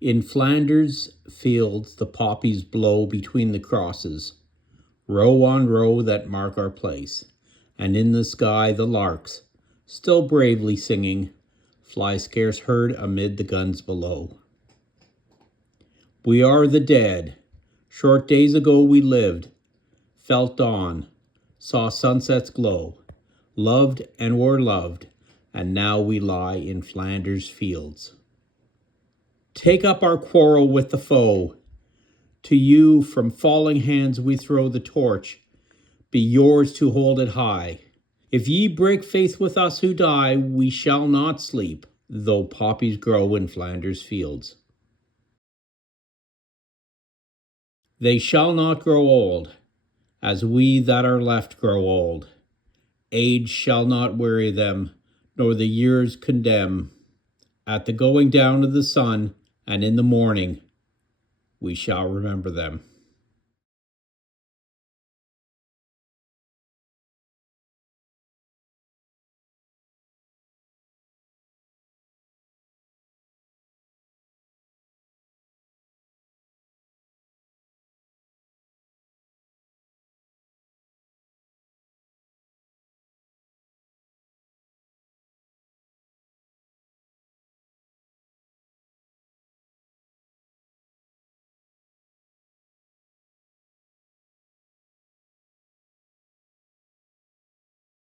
In Flanders fields the poppies blow between the crosses, row on row that mark our place, and in the sky the larks, still bravely singing, fly scarce heard amid the guns below. We are the dead. Short days ago we lived, felt dawn, saw sunsets glow, loved and were loved, and now we lie in Flanders fields. Take up our quarrel with the foe. To you from falling hands we throw the torch. Be yours to hold it high. If ye break faith with us who die, we shall not sleep, though poppies grow in Flanders fields. They shall not grow old, as we that are left grow old. Age shall not weary them, nor the years condemn. At the going down of the sun, and in the morning, we shall remember them.